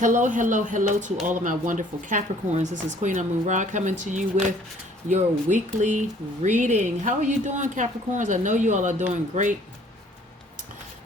Hello, hello, hello to all of my wonderful Capricorns. This is Queen Amun Ra coming to you with your weekly reading. How are you doing, Capricorns? I know you all are doing great.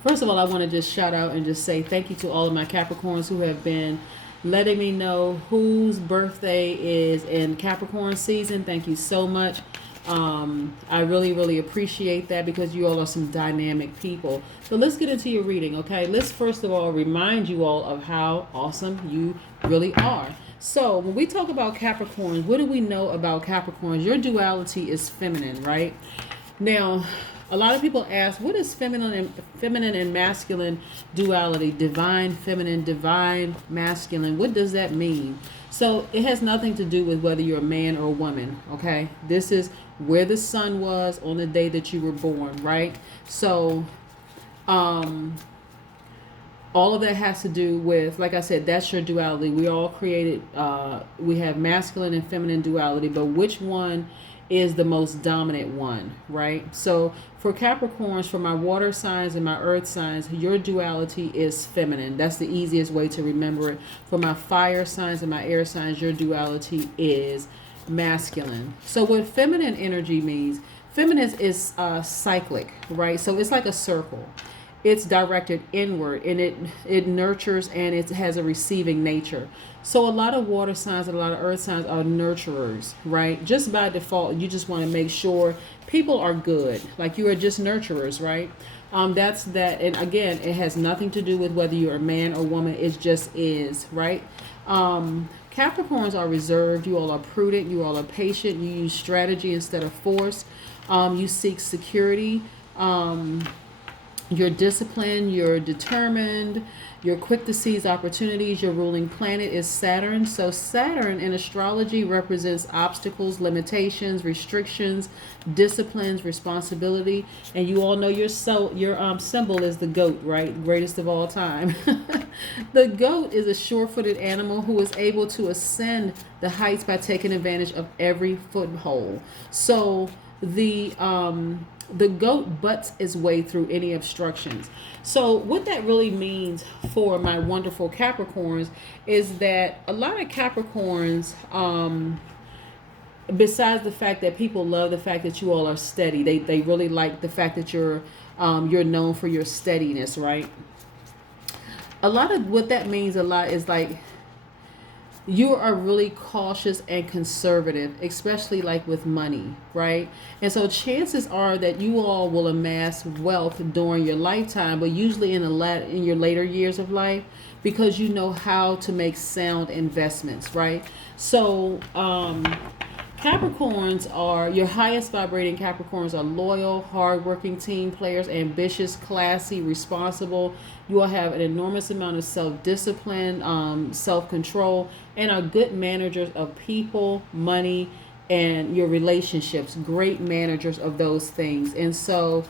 First of all, I want to just shout out and just say thank you to all of my Capricorns who have been letting me know whose birthday is in Capricorn season. Thank you so much. I really appreciate that because you all are some dynamic people. So let's get into your reading, okay? Let's first of all remind you all of how awesome you really are. So when we talk about Capricorns, what do we know about Capricorns? Your duality is feminine, right? Now, a lot of people ask, what is feminine and masculine duality? Divine feminine, divine masculine. What does that mean? So it has nothing to do with whether you're a man or a woman, okay? This is where the sun was on the day that you were born, right? So all of that has to do with, like I said, that's your duality. We all created, we have masculine and feminine duality, but which one is the most dominant one, right? So for Capricorns, for my water signs and my earth signs, your duality is feminine. That's the easiest way to remember it. For my fire signs and my air signs, your duality is masculine. So what feminine energy means, feminine is cyclic, right? So it's like a circle. It's directed inward, and it nurtures, and it has a receiving nature. So a lot of water signs and a lot of earth signs are nurturers, right? Just by default, you just want to make sure people are good. Like you are just nurturers, right? That's that. And again, it has nothing to do with whether you're a man or woman. It just is, right? Capricorns are reserved. You all are prudent. You all are patient. You use strategy instead of force. You seek security. You're disciplined, you're determined, you're quick to seize opportunities. Your ruling planet is Saturn. So Saturn in astrology represents obstacles, limitations, restrictions, disciplines, responsibility. And you all know your symbol is the goat, right? Greatest of all time. The goat is a sure-footed animal who is able to ascend the heights by taking advantage of every foothold. So the goat butts its way through any obstructions. So what that really means for my wonderful Capricorns is that a lot of Capricorns, besides the fact that people love the fact that you all are steady, they really like the fact that you're known for your steadiness, right? A lot of what that means is like you are really cautious and conservative, especially like with money, right? And so chances are that you all will amass wealth during your lifetime, but usually in your later years of life, because you know how to make sound investments, right? So Capricorns are, your highest vibrating Capricorns are loyal, hardworking team players, ambitious, classy, responsible. You will have an enormous amount of self-discipline, self-control, and are good managers of people, money, and your relationships. Great managers of those things. And so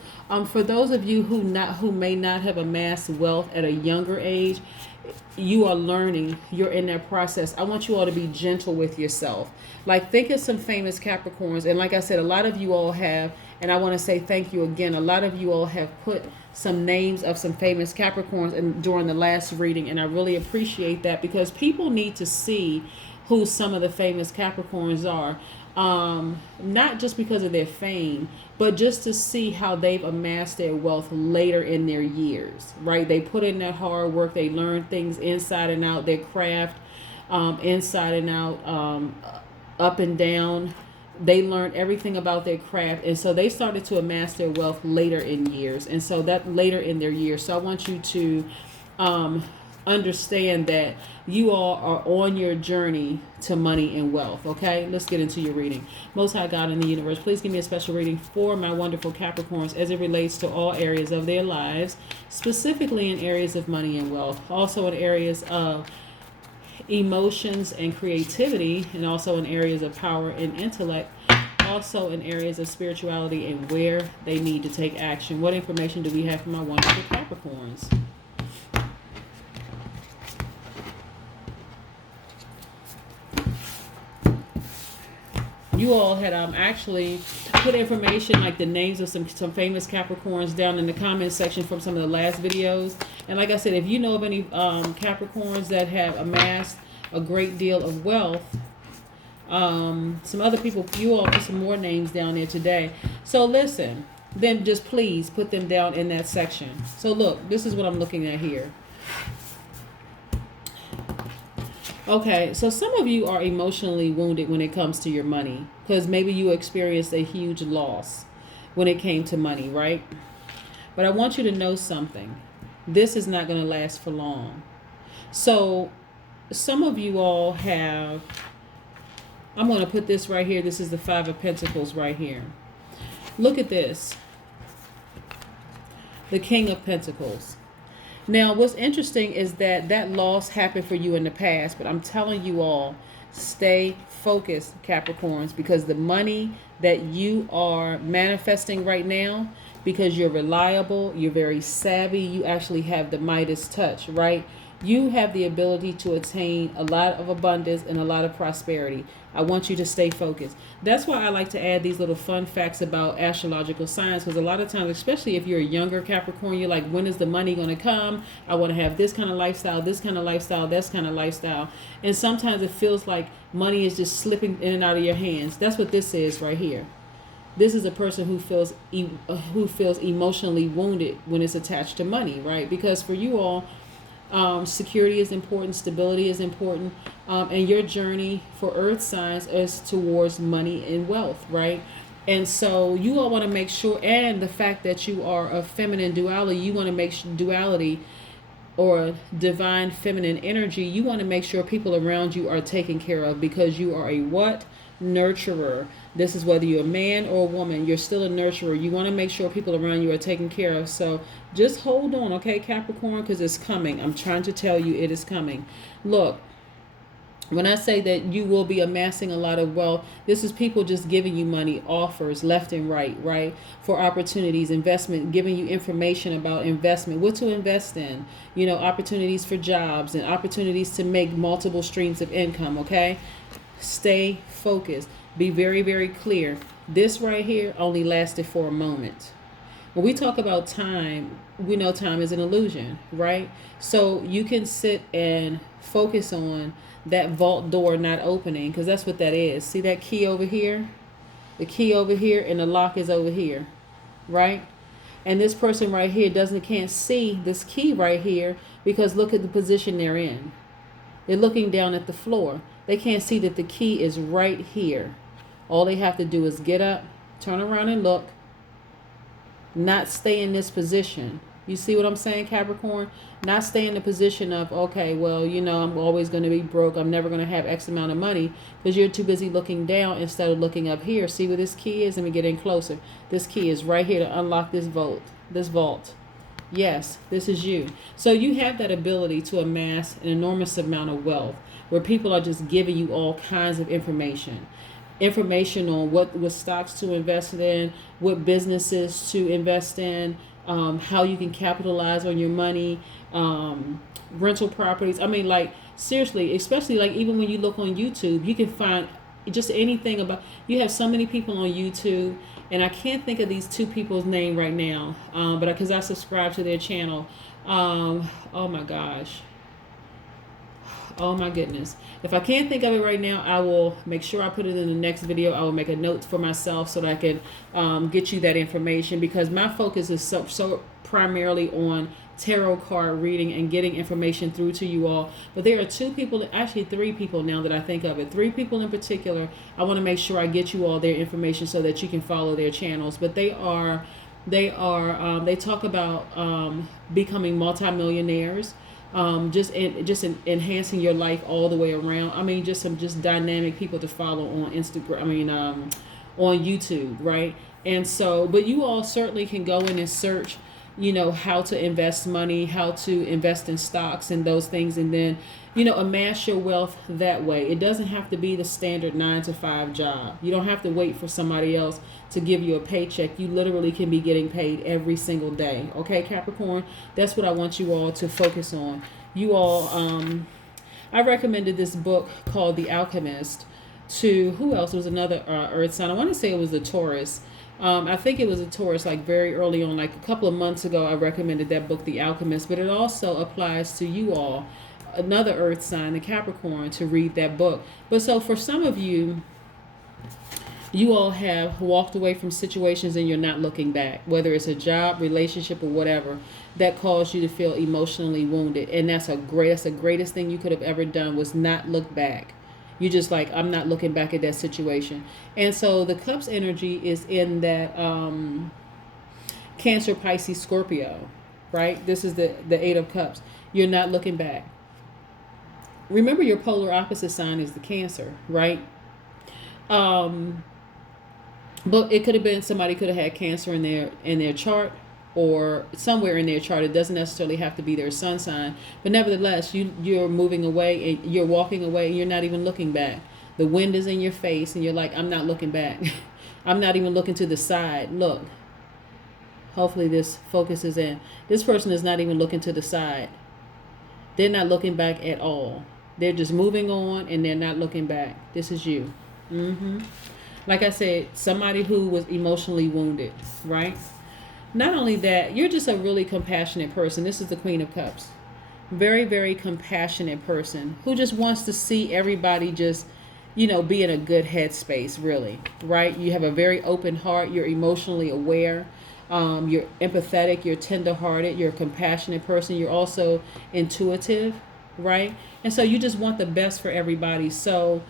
for those of you who may not have amassed wealth at a younger age, you are learning, you're in that process. I want you all to be gentle with yourself. Like think of some famous Capricorns. And like I said, a lot of you all have, and I want to say thank you again. A lot of you all have put some names of some famous Capricorns during the last reading. And I really appreciate that because people need to see who some of the famous Capricorns are. Not just because of their fame, but just to see how they've amassed their wealth later in their years, right? They put in that hard work. They learn things inside and out, their craft, inside and out, up and down. They learned everything about their craft. And so they started to amass their wealth later in years. And so that later in their years. So I want you to, understand that you all are on your journey to money and wealth. Okay, let's get into your reading. Most High God in the universe, please give me a special reading for my wonderful Capricorns as it relates to all areas of their lives, specifically in areas of money and wealth, also in areas of emotions and creativity, and also in areas of power and intellect, also in areas of spirituality and where they need to take action. What information do we have for my wonderful Capricorns? You all had actually put information like the names of some famous Capricorns down in the comment section from some of the last videos. And like I said, if you know of any Capricorns that have amassed a great deal of wealth, some other people, you all put some more names down there today. So listen, then just please put them down in that section. So look, this is what I'm looking at here. Okay, so some of you are emotionally wounded when it comes to your money, because maybe you experienced a huge loss when it came to money, right? But I want you to know something. This is not going to last for long. So some of you all have, I'm going to put this right here. This is the Five of Pentacles right here. Look at this. The King of Pentacles. Now, what's interesting is that that loss happened for you in the past, but I'm telling you all, stay focused, Capricorns, because the money that you are manifesting right now, because you're reliable, you're very savvy, you actually have the Midas touch, right? You have the ability to attain a lot of abundance and a lot of prosperity. I want you to stay focused. That's why I like to add these little fun facts about astrological signs, because a lot of times, especially if you're a younger Capricorn, you're like, when is the money going to come? I want to have this kind of lifestyle, this kind of lifestyle, this kind of lifestyle. And sometimes it feels like money is just slipping in and out of your hands. That's what this is right here. This is a person who feels emotionally wounded when it's attached to money, right? Because for you all, security is important, stability is important, and your journey for earth signs is towards money and wealth, right? And so you all want to make sure, and the fact that you are a feminine duality, you want to make sure duality or divine feminine energy, you want to make sure people around you are taken care of, because you are a what? Nurturer. This is whether you're a man or a woman, you're still a nurturer. You want to make sure people around you are taken care of. So just hold on, okay, Capricorn, because it's coming. I'm trying to tell you it is coming. Look, when I say that you will be amassing a lot of wealth, this is people just giving you money, offers left and right, right? For opportunities, investment, giving you information about investment, what to invest in, you know, opportunities for jobs and opportunities to make multiple streams of income, okay? Stay focused. Be very, very clear. This right here only lasted for a moment. When we talk about time, we know time is an illusion, right? So you can sit and focus on that vault door not opening, because that's what that is. See that key over here? The key over here, and the lock is over here, right? And this person right here can't see this key right here, because look at the position they're in. They're looking down at the floor. They can't see that the key is right here. All they have to do is get up, turn around and look, not stay in this position. You see what I'm saying, Capricorn? Not stay in the position of, okay, well, you know, I'm always going to be broke. I'm never going to have X amount of money, because you're too busy looking down instead of looking up here. See where this key is? Let me get in closer. This key is right here to unlock this vault. Yes, this is you. So you have that ability to amass an enormous amount of wealth, where people are just giving you all kinds of information on what stocks to invest in, what businesses to invest in, how you can capitalize on your money, rental properties. I mean, like, seriously, especially like even when you look on YouTube, you can find just anything about, you have so many people on YouTube, and I can't think of these two people's name right now, but because I subscribe to their channel. Oh my gosh. Oh my goodness. If I can't think of it right now, I will make sure I put it in the next video. I will make a note for myself so that I can get you that information, because my focus is so primarily on tarot card reading and getting information through to you all. But there are two people, actually three people now that I think of it. Three people in particular. I want to make sure I get you all their information so that you can follow their channels. But they talk about becoming multimillionaires. Just enhancing your life all the way around. I mean, just some dynamic people to follow on Instagram. I mean, on YouTube, right? And so, but you all certainly can go in and search, you know, how to invest money, how to invest in stocks and those things, and then, you know, amass your wealth that way. It doesn't have to be the standard 9-to-5 job. You don't have to wait for somebody else to give you a paycheck. You literally can be getting paid every single day. Okay, Capricorn? That's what I want you all to focus on. You all, I recommended this book called The Alchemist to, who else? It was another earth sign. I want to say it was the Taurus. I think it was a Taurus, like very early on, like a couple of months ago. I recommended that book, The Alchemist, but it also applies to you all, another Earth sign, the Capricorn, to read that book. But so for some of you, you all have walked away from situations and you're not looking back, whether it's a job, relationship, or whatever that caused you to feel emotionally wounded. And that's the greatest thing you could have ever done, was not look back. You just like, I'm not looking back at that situation. And so the Cups energy is in that Cancer, Pisces, Scorpio, right? This is the Eight of Cups. You're not looking back. Remember, your polar opposite sign is the Cancer, right? But it could have been, somebody could have had Cancer in their chart, or somewhere in their chart. It doesn't necessarily have to be their sun sign, but nevertheless, you're moving away and you're walking away and you're not even looking back. The wind is in your face and you're like, I'm not looking back. I'm not even looking to the side. Look, hopefully this focuses in. This person is not even looking to the side. They're not looking back at all. They're just moving on and they're not looking back. This is you. Like I said, somebody who was emotionally wounded, right? Not only that, you're just a really compassionate person. This is the Queen of Cups. Very, very compassionate person who just wants to see everybody just, be in a good headspace, really, right? You have a very open heart. You're emotionally aware. You're empathetic. You're tenderhearted. You're a compassionate person. You're also intuitive, right? And so you just want the best for everybody. So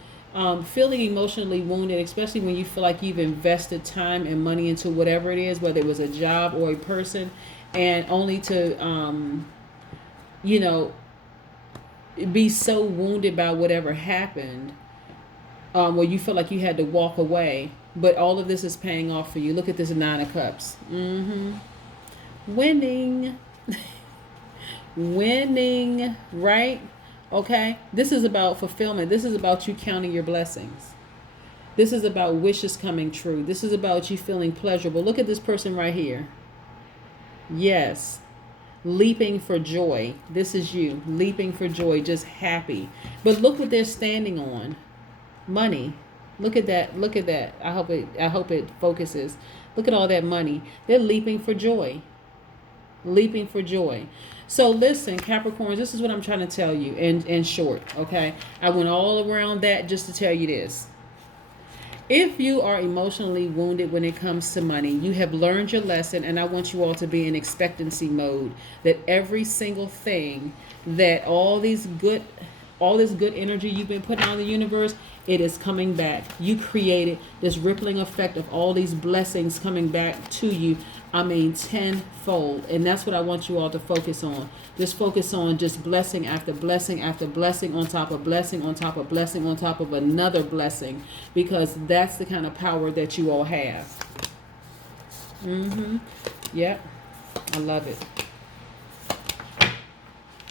feeling emotionally wounded, especially when you feel like you've invested time and money into whatever it is, whether it was a job or a person, and only to, be so wounded by whatever happened, where you feel like you had to walk away. But all of this is paying off for you. Look at this Nine of Cups. Winning. Winning, right? Okay, this is about fulfillment. This is about you counting your blessings. This is about wishes coming true. This is about you feeling pleasurable. Look at this person right here. Yes, leaping for joy. This is you, leaping for joy, just happy. But look what they're standing on. Money. Look at that. Look at that. I hope it focuses. Look at all that money. They're leaping for joy. Leaping for joy. So listen, Capricorns, this is what I'm trying to tell you in short, okay? I went all around that just to tell you this. If you are emotionally wounded when it comes to money, you have learned your lesson, and I want you all to be in expectancy mode, that every single thing, that all this good energy you've been putting on the universe, it is coming back. You created this rippling effect of all these blessings coming back to you. I mean, tenfold. And that's what I want you all to focus on. Just focus on just blessing after blessing after blessing, on top of blessing, on top of blessing, on top of another blessing. Because that's the kind of power that you all have. Yep. I love it.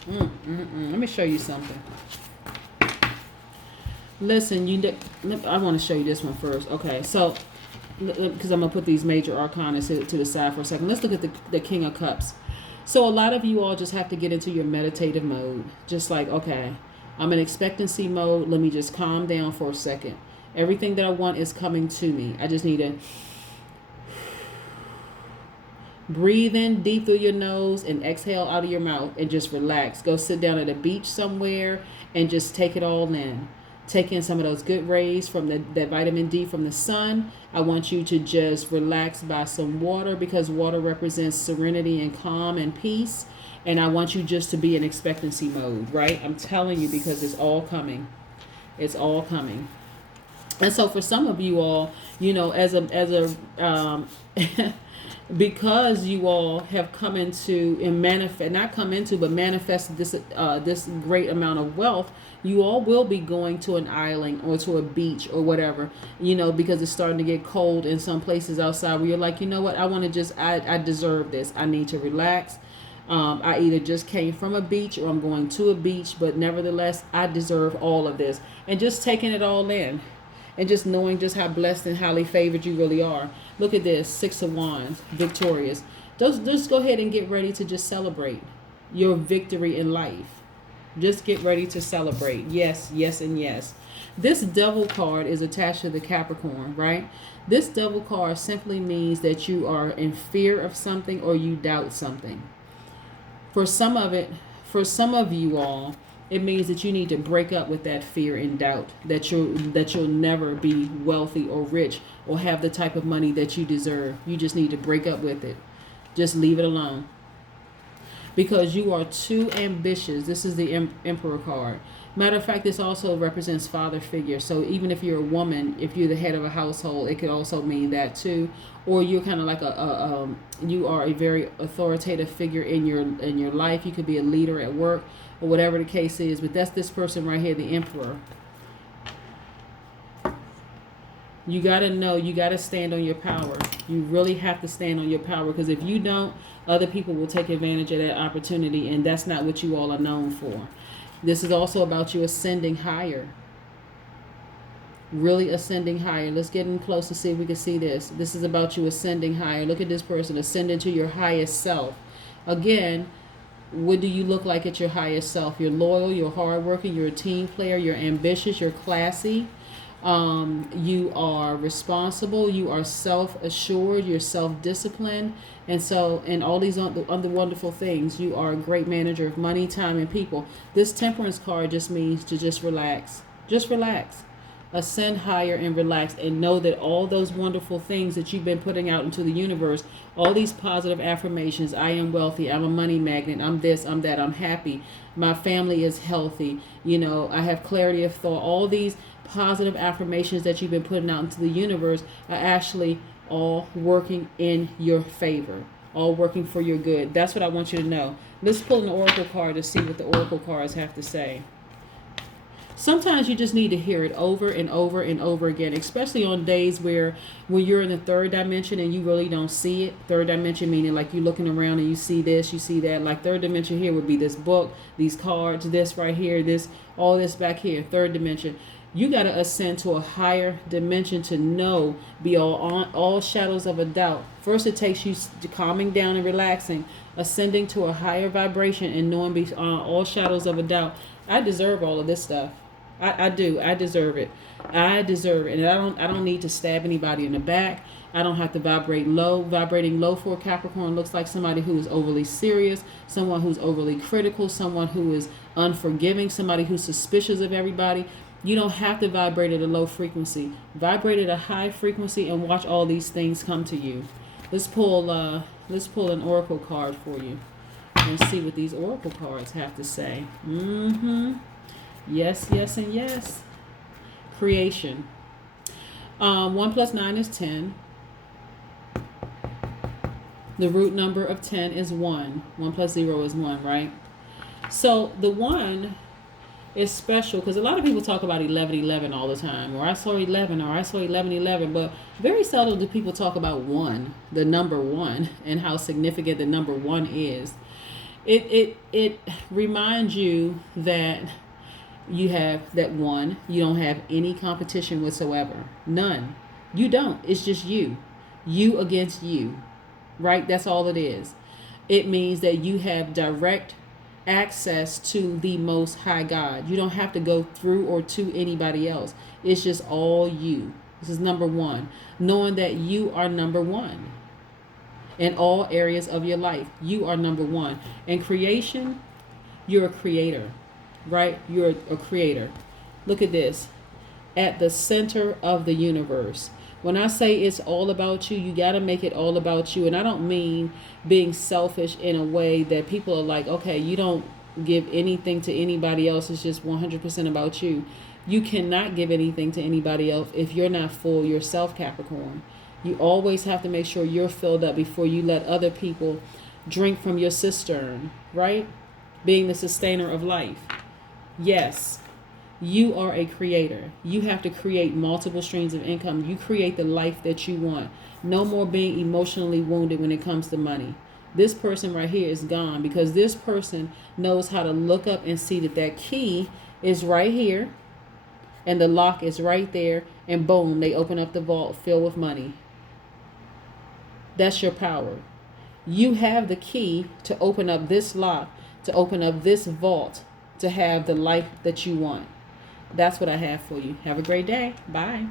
Let me show you something. Listen, I want to show you this one first. Okay, so because I'm going to put these major arcana to the side for a second. Let's look at the King of Cups. So a lot of you all just have to get into your meditative mode. Just like, okay, I'm in expectancy mode. Let me just calm down for a second. Everything that I want is coming to me. I just need to breathe in deep through your nose and exhale out of your mouth and just relax. Go sit down at a beach somewhere and just take it all in. Take in some of those good rays from that vitamin D from the sun. I want you to just relax by some water, because water represents serenity and calm and peace. And I want you just to be in expectancy mode, right? I'm telling you, because it's all coming. It's all coming. And so for some of you all, because you all have come into and manifested this great amount of wealth, you all will be going to an island or to a beach or whatever, because it's starting to get cold in some places outside, where you're like, you know what, I deserve this. I need to relax. I either just came from a beach or I'm going to a beach, but nevertheless, I deserve all of this. And just taking it all in. And just knowing just how blessed and highly favored you really are. Look at this, Six of Wands, victorious. Just go ahead and get ready to just celebrate your victory in life. Just get ready to celebrate. Yes, yes, and yes. This devil card is attached to the Capricorn, right? This devil card simply means that you are in fear of something or you doubt something. For some of you all, it means that you need to break up with that fear and doubt that you'll never be wealthy or rich or have the type of money that you deserve. You just need to break up with it. Just leave it alone. Because you are too ambitious. This is the Emperor card. Matter of fact, this also represents father figure. So even if you're a woman, if you're the head of a household, it could also mean that too. Or you're kind of like you are a very authoritative figure in your life. You could be a leader at work or whatever the case is. But that's this person right here, the Emperor. You got to know, you got to stand on your power. You really have to stand on your power, because if you don't, other people will take advantage of that opportunity, and that's not what you all are known for. This is also about you ascending higher. Really ascending higher. Let's get in close to see if we can see this. This is about you ascending higher. Look at this person, ascending to your highest self. Again, what do you look like at your highest self? You're loyal, you're hardworking, you're a team player, you're ambitious, you're classy. You are responsible, you are self-assured, you're self-disciplined, and all these other wonderful things. You are a great manager of money, time, and people. This Temperance card just means to just relax. Just relax. Ascend higher and relax, and know that all those wonderful things that you've been putting out into the universe, all these positive affirmations, I am wealthy, I'm a money magnet, I'm this, I'm that, I'm happy, my family is healthy, I have clarity of thought, all these positive affirmations that you've been putting out into the universe are actually all working in your favor, all working for your good. That's what I want you to know. Let's pull an oracle card to see what the oracle cards have to say. Sometimes you just need to hear it over and over and over again, especially on days when you're in the third dimension and you really don't see it. Third dimension meaning like you're looking around and you see this, you see that. Like third dimension here would be this book, these cards, this right here, this, all this back here. Third dimension. You got to ascend to a higher dimension to know beyond all shadows of a doubt. First, it takes you calming down and relaxing, ascending to a higher vibration and knowing beyond all shadows of a doubt. I deserve all of this stuff. I do. I deserve it. I deserve it. And I don't need to stab anybody in the back. I don't have to vibrate low. Vibrating low for Capricorn looks like somebody who is overly serious, someone who's overly critical, someone who is unforgiving, somebody who's suspicious of everybody. You don't have to vibrate at a low frequency. Vibrate at a high frequency and watch all these things come to you. Let's pull an oracle card for you and see what these oracle cards have to say. Yes, yes, and yes. Creation. 1 plus 9 is 10. The root number of 10 is 1. 1 plus 0 is 1, right? So the 1 is special because a lot of people talk about 1111 all the time, or I saw 11, or I saw 1111, but very seldom do people talk about 1, the number 1, and how significant the number 1 is. It reminds you that you have that 1. You don't have any competition whatsoever. None. You don't. It's just you. You against you. Right? That's all it is. It means that you have direct access to the Most High God. You don't have to go through or to anybody else. It's just all you. This is number 1. Knowing that you are number 1 in all areas of your life. You are number 1. In creation, you're a creator. Right? You're a creator. Look at this. At the center of the universe. When I say it's all about you, you got to make it all about you. And I don't mean being selfish in a way that people are like, okay, you don't give anything to anybody else. It's just 100% about you. You cannot give anything to anybody else if you're not full yourself, Capricorn. You always have to make sure you're filled up before you let other people drink from your cistern, right? Being the sustainer of life. Yes. You are a creator. You have to create multiple streams of income. You create the life that you want. No more being emotionally wounded when it comes to money. This person right here is gone because this person knows how to look up and see that that key is right here and the lock is right there, and boom, they open up the vault filled with money. That's your power. You have the key to open up this lock, to open up this vault to have the life that you want. That's what I have for you. Have a great day. Bye.